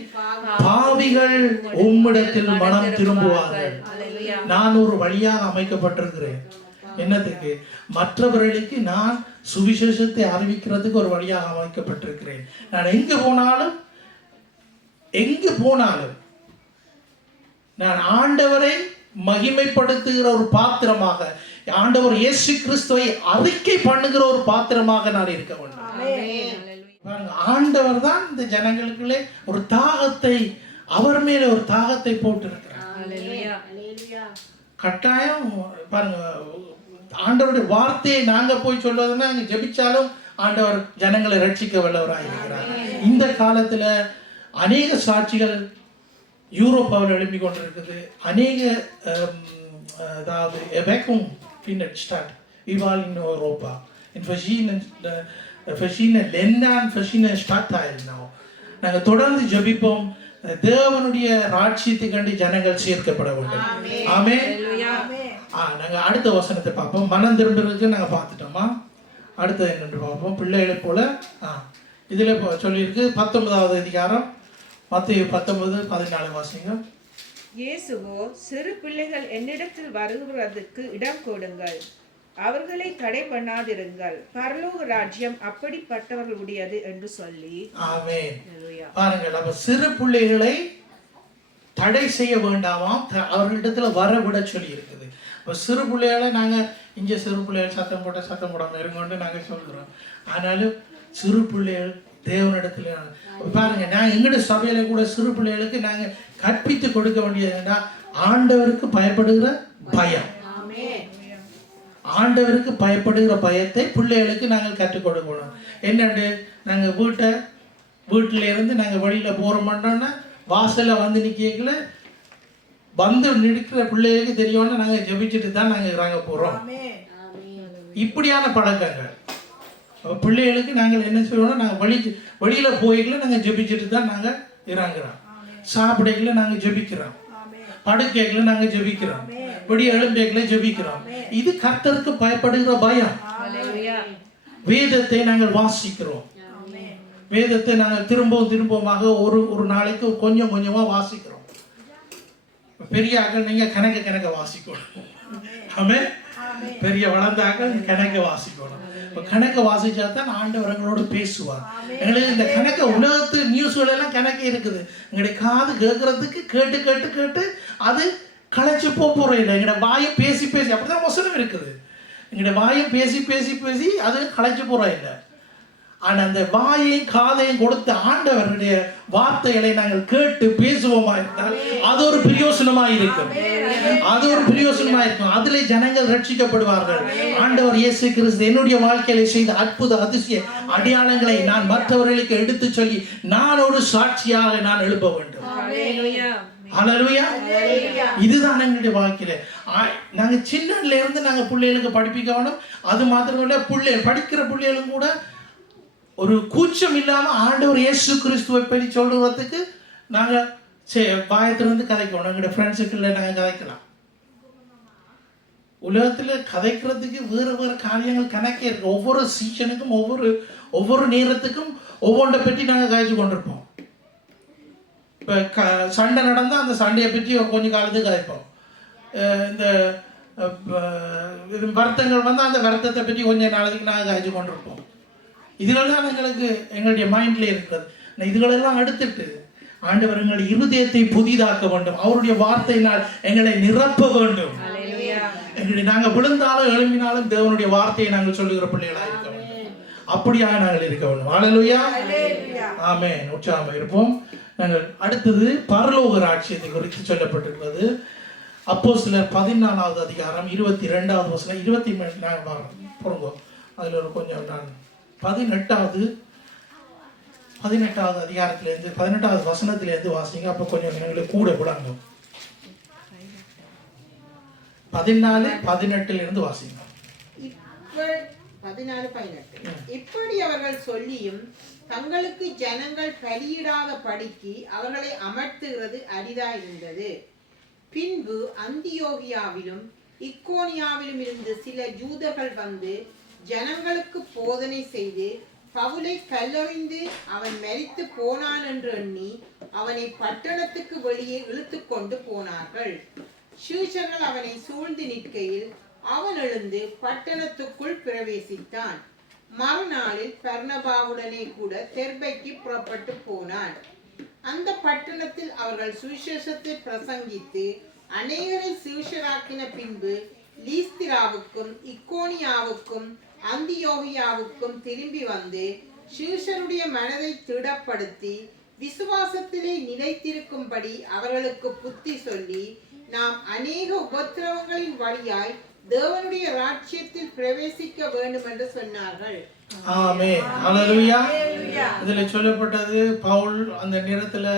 பாவிகள் உம்மிடத்தில் மனம் திரும்புவார்கள். நான் ஒரு வழியாக அமைக்கப்பட்டிருக்கிறேன். என்னத்துக்கு? மற்றவர்களுக்கு நான் சுவிசேஷத்தை அறிவிக்கிறதுக்கு ஒரு வழியாக அமைக்கப்பட்டிருக்கிறேன். நான் எங்கு போனாலும் நான் ஆண்டவரை மகிமைப்படுத்துகிற ஒரு பாத்திரமாக, ஆண்டவர் இயேசு கிறிஸ்துவை அறிக்கை பண்ணுகிற ஒரு பாத்திரமாக நான் இருக்க வேண்டும். ஆண்டவர் தான் இந்த ஜனங்களுக்குள்ளே ஒரு தாகத்தை, அவர் மேல ஒரு தாகத்தை போட்டிருக்கிறார். கட்டாயம் பாருங்க, ஆண்டவருடைய வார்த்தையை நாங்க போய் சொல்வதுன்னா அங்க ஜெபிச்சாலும் ஆண்டவர் ஜனங்களை ரட்சிக்க வல்லவராக இருக்கிறார். இந்த காலத்துல அநேக சாட்சிகள் யூரோப்பாவில் எழுப்பி கொண்டிருக்குது. அநேக அதாவது Erweckung findet statt überall in Europa, in verschiedenen Ländern, verschiedenen Stadtteilen auch. நாங்கள் தொடர்ந்து ஜெபிப்போம், தேவனுடைய ராஜ்யத்துக்கு கண்டு ஜனங்கள் சேர்க்கப்பட வேண்டும். ஆமென். நாங்க அடுத்த வசனத்தை பார்ப்போம். மனம் திரும்புறதுக்கு நாங்க பார்த்துட்டோமா? அடுத்தது என்னென்று பார்ப்போம். பிள்ளைகளை போல இதுல சொல்லியிருக்கு 19வது அதிகாரம் மத்தேயு 19:14 வாசிங்க. இயேசுவோ, சிறு பிள்ளைகள் என்னிடத்தில் வருகிறதுக்கு இடம் கொடுங்கள், அவர்களை தடை பண்ணாதிருங்கள், பரலோக ராஜ்யம் அப்படிப்பட்டவர்களுடையது என்று சொல்லி. ஆமென். பாருங்கள், அப்ப சிறு பிள்ளைகளை தடை செய்ய வேண்டாமாம், அவர்களிடத்துல வர விட சொல்லி இருக்குது. இப்போ சிறு பிள்ளைகளை நாங்க இங்க சிறு பிள்ளைகள் சத்தம் போடாம இருங்கன்னு நாங்க சொல்கிறோம். ஆனாலும் சிறு பிள்ளைகள் தேவனிடத்துல பாருங்க, நான் எங்கட சபையில கூட சிறு பிள்ளைகளுக்கு நாங்க கற்பித்து கொடுக்க வேண்டியது ஆண்டவருக்கு பயப்படுகிற பயம். ஆண்டவருக்கு பயப்படுகிற பயத்தை பிள்ளைகளுக்கு நாங்கள் கற்றுக் கொடுக்கணும். என்னண்டு, நாங்க வீட்டில இருந்து நாங்க வெளியில போறோம்னா வாசல்ல வந்து நிக்கல, வந்து நிற்கிற பிள்ளைகளுக்கு தெரியும்னா நாங்க ஜெபிச்சுட்டு தான் நாங்க இறங்க போறோம். இப்படியான பழக்கங்கள் பிள்ளைகளுக்கு நாங்கள் என்ன செய்வோம்னா, நாங்கள் வெளியில போய்க்கல நாங்க ஜெபிச்சுட்டு தான் நாங்க இறங்குறோம். சாப்பிடைகளை நாங்க ஜெபிக்கிறோம், படுக்கைகளை நாங்க ஜெபிக்கிறோம், விடிய எழும்பைகளை ஜெபிக்கிறோம். இது கர்த்தருக்கு பயப்படுகிற பயம். வேதத்தை நாங்கள் வாசிக்கிறோம், வேதத்தை நாங்கள் திரும்பமாக ஒரு நாளைக்கு கொஞ்சம் கொஞ்சமா வாசிக்கிறோம். பெரிய ஆக்கள் நீங்க கணக்க வாசிக்கணும். ஆமென். பெரிய வளர்ந்தாக்கள் கணக்க வாசிக்கணும். கணக்க வாசிச்சா தான் ஆண்டவர் எங்களோட பேசுவார். எங்களுக்கு இந்த கணக்க உலகத்து நியூஸ்கள் எல்லாம் கணக்கு இருக்குது. எங்களுடைய காது கேட்கறதுக்கு கேட்டு அது களைச்சு போறோம் இல்லை. எங்களோட வாயை பேசி அப்படிதான் வசனம் இருக்குது. எங்களுடைய வாயை பேசி அது களைச்சு போறோம் இல்லை. ஆனால் அந்த வாயையும் காதையும் கொடுத்த ஆண்டவருடைய வார்த்தைகளை நாங்கள் கேட்டு பேசுவோமா இருந்தால் அது ஒரு பிரயோசனமா இருக்கும். அது ஒரு பிரயோசனமா இருக்கும். அதிலே ஜனங்கள் ரட்சிக்கப்படுவார்கள். ஆண்டவர் இயேசு கிறிஸ்து என்னுடைய வாழ்க்கையில செய்த அற்புத அதிசய அடையாளங்களை நான் மற்றவர்களுக்கு எடுத்து சொல்லி நான் ஒரு சாட்சியாக நான் எழுப்ப வேண்டும். ஹல்லேலூயா. இதுதான் எங்களுடைய வாழ்க்கையில. நாங்க சின்னதுல இருந்து நாங்க பிள்ளைகளுக்கு படிப்பிக்க வேணும். அது மாத்திரமல்ல, படிக்கிற பிள்ளைகளும் கூட ஒரு கூச்சம் இல்லாம ஆண்டவர் இயேசு கிறிஸ்துவை பற்றி சொல்றதுக்கு நாங்க வாயத்திலிருந்து கதைக்கணும். எங்களுடைய ஃப்ரெண்ட்ஸுக்குள்ள நாங்க கதைக்கலாம். உலகத்துல கதைக்கிறதுக்கு வேறு வேறு காரியங்கள் கணக்கே இருக்கு. ஒவ்வொரு சீசனுக்கும் ஒவ்வொரு நேரத்துக்கும் ஒவ்வொன்றை பற்றி நாங்க கதைச்சு கொண்டிருப்போம். இப்போ சண்டை நடந்தால் அந்த சண்டையை பற்றி கொஞ்ச காலத்துக்கு கதைப்போம். இந்த வருத்தங்கள் வந்தால் அந்த வருத்தத்தை பற்றி கொஞ்சம் நாளைக்கு நாங்கள் கதைச்சு கொண்டிருப்போம். இதுகளெல்லாம் எங்களுடைய மைண்ட்ல இருக்கிறது. இதுகளெல்லாம் எடுத்துட்டு ஆண்டவர் எங்களுடைய இருதயத்தை புதிதாக்க வேண்டும். அவருடைய வார்த்தையினால் எங்களை நிரப்ப வேண்டும். நாங்கள் விழுந்தாலும் எழும்பினாலும் தேவனுடைய வார்த்தையை நாங்கள் சொல்லுகிற பிள்ளைகளாக இருக்க வேண்டும். அப்படியாக நாங்கள் இருக்க வேண்டும். ஹல்லேலூயா. ஆமென். உற்சாகமாக இருப்போம். நாங்கள் அடுத்தது பரலோக ராஜ்யத்தை குறித்து சொல்லப்பட்டிருக்கிறது. அப்போஸ்தலர் 14வது அதிகாரம் 22வது வசனம் 23 நாங்கள் பாருங்க. அதில் ஒரு கொஞ்சம் நான் 18வது அதிகாரத்திலேருந்து 18வது வசனத்திலேருந்து வாசிங்க. அப்போ கொஞ்சம் எங்களுக்கு கூட விடாங்க. 14-18 வாசிங்க. 14-18 இப்படி அவர்கள் சொல்லியும் தங்களுக்கு ஜனங்கள் பலியிடாத படிக்கு அவர்களை அமர்த்துகிறது அரிதாயிருந்தது. பின்பு அந்தியோகியாவிலும் இக்கோனியாவிலும் இருந்து சில யூதர்கள் வந்து ஜனங்களுக்கு போதனை செய்து பவுலை கல்லறிந்து அவன் மரித்து போனான் என்று எண்ணி அவனை பட்டணத்துக்கு வெளியே இழுத்து கொண்டு போனார்கள். சீஷர்கள் அவனை சூழ்ந்து நிற்கையில் அவன் எழுந்து பட்டணத்துக்குள் பிரவேசித்தான். மறுநாளில் பர்னபாவுடனே கூட தெர்பைக்கு புறப்பட்டு போனான். அந்த பட்டணத்தில் அவர்கள் சுவிசேஷத்தை பிரசங்கித்து அநேகரை சீஷராக்கின பின்பு லீஸ்திராவுக்கும் இக்கோனியாவுக்கும் அந்தியோகியாவுக்கும் திரும்பி வந்து சீஷருடைய மனதை திடப்படுத்தி விசுவாசத்திலே நிலைத்திருக்கும்படி அவர்களுக்கு புத்தி சொல்லி, நாம் அநேக உபத்திரவங்களின் வழியாய் தேவனுடைய ராஜ்யத்தில் பிரவேசிக்க வேண்டும் என்று சொன்னார்கள். ஆமென். ஹல்லேலூயா. இதில் சொல்லப்பட்டது பவுல் அந்த நேரத்தில்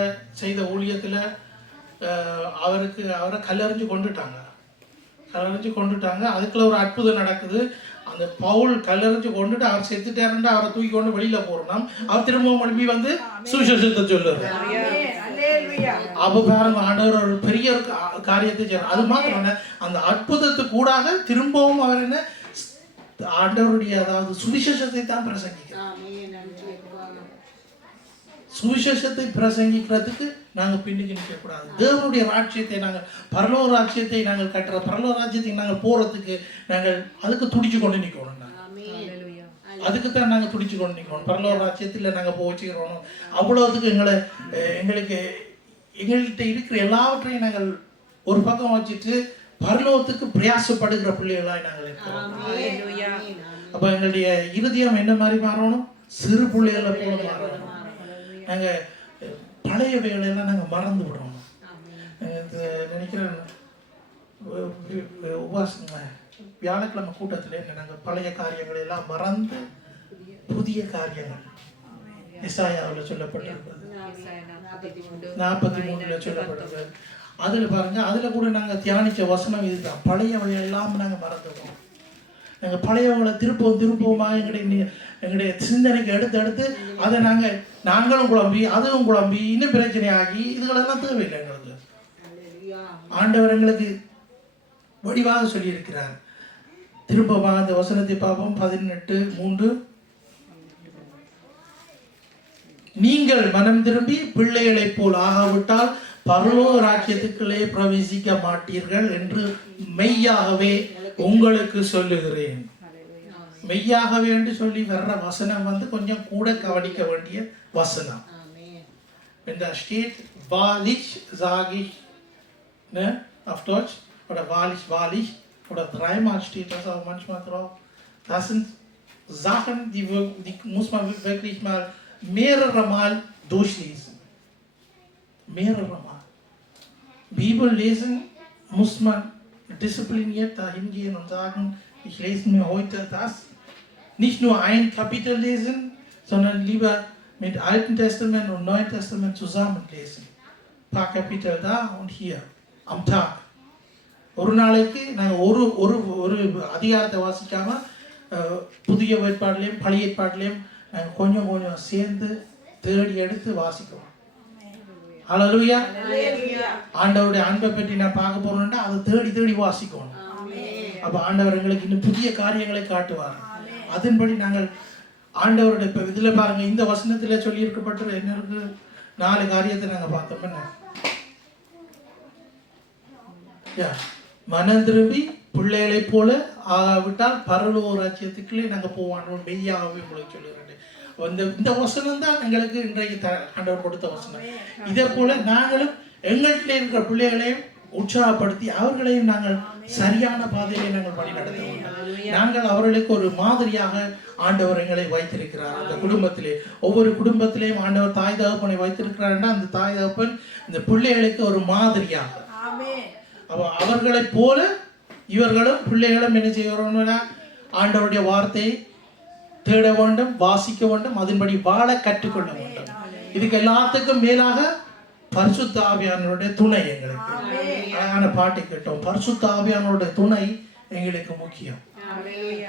செய்த ஊழியத்தில் அவரை கல்லறிஞ்சு கொண்டுட்டாங்க. அதுக்குள்ள ஒரு அற்புதம் நடக்குது. அந்த பவுல் கல்லறிஞ்சு கொண்டுட்டு அவர் செத்துட்டாருன்னு அவரை தூக்கி கொண்டு வெளியில போறோம். அவர் திரும்பவும் எழுப்பி வந்து சுவிசேஷத்தை சொல்லுறாரு. அப்ப பாருங்க, ஆண்டவர் ஒரு பெரிய காரியத்தை செய்யறார். அது மாத்திரம் அந்த அற்புதத்துக்கு கூடாக திரும்பவும் அவர் என்ன ஆண்டவருடைய அதாவது சுவிசேஷத்தை தான் பிரசங்கிக்கிறார். சுவிசேஷத்தை பிரசங்கிக்கிறதுக்கு நாங்கள் பின்னுக்கு நிற்கக்கூடாது. தேவனுடைய ராஜ்யத்தை நாங்கள் பரலோக ராஜ்யத்தை நாங்கள் கட்டுற பரலோக ராஜ்யத்தை நாங்கள் போகிறதுக்கு நாங்கள் அதுக்கு துடிச்சு கொண்டு நிற்கணும். அதுக்கு தான் நாங்கள் துடிச்சு கொண்டு நிற்கணும். பரலோக ராஜ்யத்தில் நாங்கள் போச்சுக்கிறோம். அவ்வளோத்துக்கு எங்கள்கிட்ட இருக்கிற எல்லாவற்றையும் நாங்கள் ஒரு பக்கம் வச்சுட்டு பரலோகத்துக்கு பிரயாசப்படுகிற பிள்ளைகளாய் நாங்கள் இருக்கிறோம். அப்போ எங்களுடைய இருதயம் என்ன மாதிரி மாறணும்? சிறு பிள்ளைகளை போல மாறணும். நாங்கள் பழைய வேலையெல்லாம் நாங்கள் மறந்து விடுறோம். நினைக்கிறேன் உபாசங்க வியாழக்கிழமை கூட்டத்தில் நாங்கள் பழைய காரியங்களை எல்லாம் மறந்து புதிய காரியங்கள் இசாயாவில் சொல்லப்பட்டிருக்கிறது. 43 சொல்லப்பட்டது. அதில் பாருங்க, அதில் கூட நாங்கள் தியானித்த வசனம் இதுதான். பழைய வழியெல்லாம் நாங்கள் மறந்துடுவோம். நாங்கள் பழையவங்களை திருப்பமாக எங்களுடைய சிந்தனைக்கு எடுத்து அதை நாங்களும் குழம்பி அதுவும் குழம்பி இன்னும் பிரச்சனையாகி இதுகளெல்லாம் தேவையில்லை எங்களுக்கு. ஆண்டவர் எங்களுக்கு வடிவாக சொல்லியிருக்கிறார். திரும்பமாக அந்த வசனத்தை பார்ப்போம். 18:3 நீங்கள் மனம் திரும்பி பிள்ளைகளைப் போல் ஆகாவிட்டால் பரலோக ராஜ்யத்துக்குள்ளே பிரவேசிக்க மாட்டீர்கள் என்று மெய்யாகவே உங்களுக்கு சொல்லுகிறேன். மெய்யாகவே என்று சொல்லி வர்ற வசனம் கொஞ்சம் கூட கவனிக்க வேண்டிய வசனம். Wenn da steht wahrlich sage ich, ne, auf Deutsch, oder wahrlich, oder dreimal steht das auch manchmal drauf. Das sind Sachen, die muss man wirklich mal mehrere Mal durchlesen. Mehrere Mal. Bibel lesen muss man diszipliniert dahin gehen und sagen, ich lese mir heute das. Nicht nur ein Kapitel lesen, sondern lieber mit Alten Testament und Neuen Testament zusammen lesen. Ein paar Kapitel da und hier, am Tag. ஒரு நாளைக்கு நாங்கள் ஒரு ஒரு ஒரு அதிகாரத்தை வாசிக்காமல் புதிய ஏற்பாடுலேயும் பழைய ஏற்பாடுலேயும் நாங்கள் கொஞ்சம் கொஞ்சம் சேர்ந்து தேடி எடுத்து வாசிக்கிறோம். ஹல்லேலூயா. ஆண்டவருடைய அன்பை பற்றி நான் பார்க்க போறேன்னா அதை தேடி தேடி வாசிக்கணும். அப்போ ஆண்டவர் எங்களுக்கு இன்னும் புதிய காரியங்களை காட்டுவார். அதன்படி நாங்கள் ஆண்டவருடைய இப்போ இதில் பாருங்க, இந்த வசனத்தில் சொல்லி இருக்கப்பட்ட என்ன இருக்கு, 4 காரியத்தை நாங்கள் பார்த்தோம். என்ன மனம் திரும்பி பிள்ளைகளை போல ஆகாவிட்டால் பரலோக ராஜ்யத்துக்குள்ளே நாங்கள் போவானோம். மெய்யாகவே உங்களுக்கு சொல்லுகிறேன். இந்த வசனம் தான் எங்களுக்கு இன்றைக்கு ஆண்டவர் கொடுத்த வசனம். இதே போல நாங்களும் எங்கள்கிட்ட இருக்கிற பிள்ளைகளையும் உற்சாகப்படுத்தி அவர்களையும் நாங்கள் சரியான பாதையிலே நாங்கள் வழி நடத்த வேண்டும். நாங்கள் அவர்களுக்கு ஒரு மாதிரியாக ஆண்டவர் எங்களை வைத்திருக்கிறார். அந்த குடும்பத்திலே ஒவ்வொரு குடும்பத்திலேயும் ஆண்டவர் தாய் தகப்பனை வைத்திருக்கிறார்னா அந்த தாய் தகப்பன் இந்த பிள்ளைகளுக்கு ஒரு மாதிரியாக, அவர்களைப் போல இவர்களும் பிள்ளைகளும் என்ன செய்யணும்னா ஆண்டவருடைய வார்த்தையை தேட வேண்டும், வாசிக்க வேண்டும், அதன்படி வாழ கற்றுக்கொள்ள வேண்டும். இதுக்கு எல்லாத்துக்கும் மேலாக பரிசுத்த ஆவியானவருடைய துணை எங்களுக்கு. அழகான பாட்டை கேட்டோம். பரிசுத்த ஆவியானவருடைய துணை எங்களுக்கு முக்கியம்.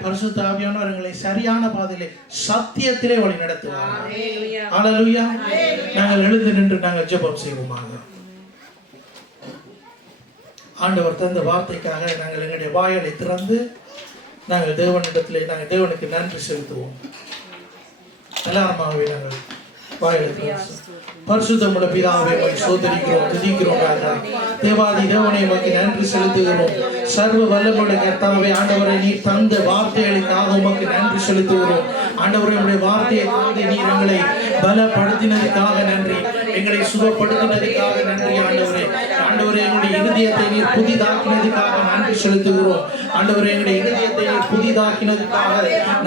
பரிசுத்த ஆவியானவர் எங்களை சரியான பாதையிலே சத்தியத்திலே வழி நடத்துவார். ஹல்லேலூயா. நாங்கள் எழுந்து நின்று நாங்கள் ஜெபம் செய்வோமாக. ஆண்டவர் தந்த வார்த்தைக்காக நாங்கள் எங்களுடைய வாய்களை திறந்து நாங்கள் தேவனிடத்திலே நாங்கள் தேவனுக்கு நன்றி செலுத்துவோம். எல்லாருமாகவே நாங்கள் வாய்களை திறந்து பரிசுத்தமுள்ள பிதாவை சோதரிக்கிறோம், துதிக்கிறோம். ராஜா தேவாதி தேவனை உமக்கு நன்றி செலுத்துகிறோம். சர்வ வல்லமுள்ள கர்த்தாவே ஆண்டவரை நீர் தந்த வார்த்தைகளுக்காக உமக்கு நன்றி செலுத்துகிறோம். ஆண்டவரை உடைய வார்த்தையை தந்து நீர் எங்களை பலப்படுத்தினதுக்காக நன்றி, எங்களை சுகப்படுத்தினதுக்காக நன்றி. ஆண்டவரே ஆண்டவரே எங்களுடைய இருதயத்தை நீர் புதிதாக்கினதுக்காக நன்றி செலுத்துகிறோம். ஆண்டவரே எங்களுடைய இருதயத்தை நீர் புதிதாக்கினதுக்காக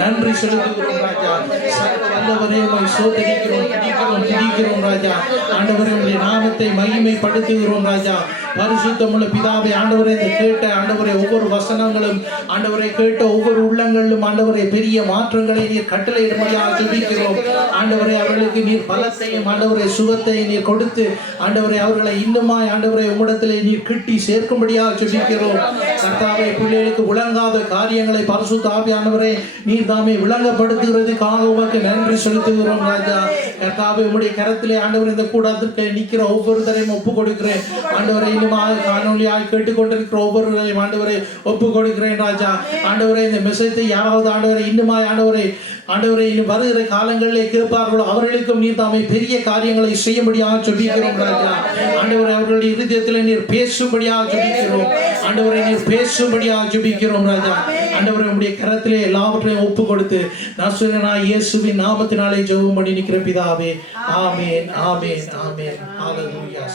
நன்றி செலுத்துகிறோம். ராஜா சர்வ வல்லவரே உம்மை சோதரிக்கிறோம், துதிக்கிறோம் ராஜா. ஆண்டவரே உம்முடைய நாமத்தை மகிமைப்படுத்துகிறோம் ராஜா. பரிசுத்தமுள்ள பிதாவே ஆண்டவரே இந்த கேட்ட ஆண்டவரே ஒவ்வொரு வசனங்களும் ஆண்டவரை கேட்ட ஒவ்வொரு உள்ளங்களிலும் ஆண்டவரே பெரிய மாற்றங்களை நீர் கட்டளையிடும்படியாக ஜெபிக்கிறோம். ஆண்டவரே அவர்களுக்கு நீர் பலத்தையும் ஆண்டவரே சுகத்தை நீர் கொடுத்து ஆண்டவரே அவர்களை இன்னுமாய் ஆண்டவரே உம்மிடத்திலே நீர் கிட்டி சேர்க்கும்படியாக ஜெபிக்கிறோம். கர்த்தாவே பிள்ளைகளுக்கு விளங்காத காரியங்களை பரிசுத்த ஆவியானவரே நீர் தாமே விளங்கப்படுத்துகிறதுக்காக உமக்கு நன்றி செலுத்துகிறோம் ராஜா. கர்த்தாவே உம்முடைய கரத்திலே ஆண்டவரே இந்த கூட்டத்திற்கு நிற்கிற ஒவ்வொருத்தரையும் ஒப்பு கொடுக்கிறேன். ஆண்டவரை இன்னுமாக காணொலியாக கேட்டுக்கொண்டிருக்கிற ஒவ்வொருவரையும் ஆண்டவரை ஒப்பு கொடுக்கிறேன் ராஜா. ஆண்டவரை இந்த மெசேஜை யாராவது ஆண்டவரை இன்னுமாய் ஆண்டவரை இன்னும் வருகிற காலங்களிலே கேட்பார்களோ அவர்களுக்கும் நீர் தாமே பெரிய காரியங்களை செய்யும்படியாக ஜெபிக்கிறோம் ராஜா. ஆண்டவரை அவர்களுடைய இருதயத்தில் நீர் பேசும்படியாக ஜெபிக்கிறோம். ஆண்டவரை நீர் பேசும்படியாக ஜெபிக்கிறோம் ராஜா. ஆண்டவரை உம்முடைய கரத்திலே எல்லாவற்றையும் ஒப்பு கொடுத்து நசரேயனாகிய இயேசுவின் நாமத்தினாலே ஜெபம் பண்ணி நிற்கிற பிதாவே. ஆமென், ஆமென், ஆமென். ஹல்லேலூயா.